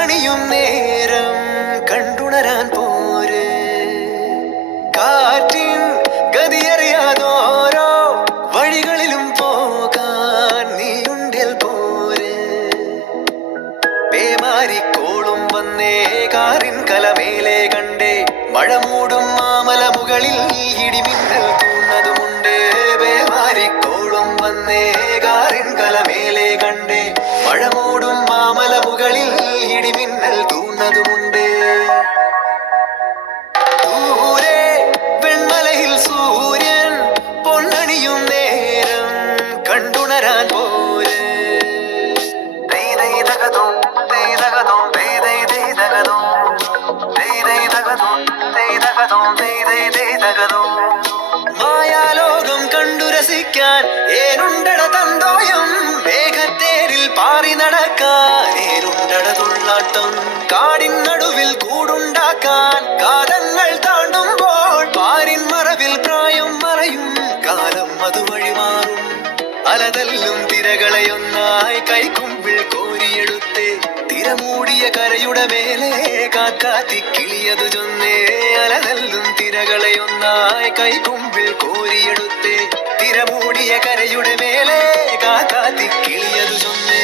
പൊന്നണിയും നേരം കണ്ടുണരാൻ പോര്. കാറ്റിൻ ഗതിയറിയാതോരോ വഴികളിലും പോകാൻ നീയുണ്ടിൽ പോര്. പേമാരിക്കോളും വന്നേ കാറിൻ കലമേലെ കണ്ടേ മഴ മൂടും മാമല മുകളിൽ ഇടിമിന്നൽ തൂന്നതുമുണ്ട്. പേമാരിക്കോളും വന്നേ കാറിൻ കലമേലെ കണ്ടേ മഴ മൂടും മാമല മുകളിൽ ഇടിമിന്നൽ തൂന്നതുമുണ്ട്. ദൂരെ വെൺമലയിൽ സൂര്യൻ പൊന്നണിയും നേരം കണ്ടുണരാൻ പോര്. മായാലോകം കണ്ടു രസിക്കാൻ ഏനുണ്ടട തന്തോയം. മേഘത്തേരിൽ പാറി നടക്കാൻ ഏനുണ്ടട തുള്ളാട്ടം. കാടിൻ നടുവിൽ കൂടുണ്ടാക്കാൻ കാതങ്ങൾ താണ്ടുമ്പോൾ പാരിൻ മറവിൽ പ്രായം മറയും കാലം അതുവഴി മാറും. അലതല്ലും തിരകളെയൊന്നായി കൈക്കുമ്പിൾ കോരിയെടുത്തേ തിരമൂടിയ കരയുടെ മേലെ കാക്കാത്തി കിളിയതു ചൊന്നേ. അലതല്ലും തിരകളെയൊന്നായി കൈക്കുമ്പിൾ കോരിയെടുത്തേ തിരമൂടിയ കരയുടെ മേലെ കാക്കാത്തി കിളിയതു ചൊന്നേ.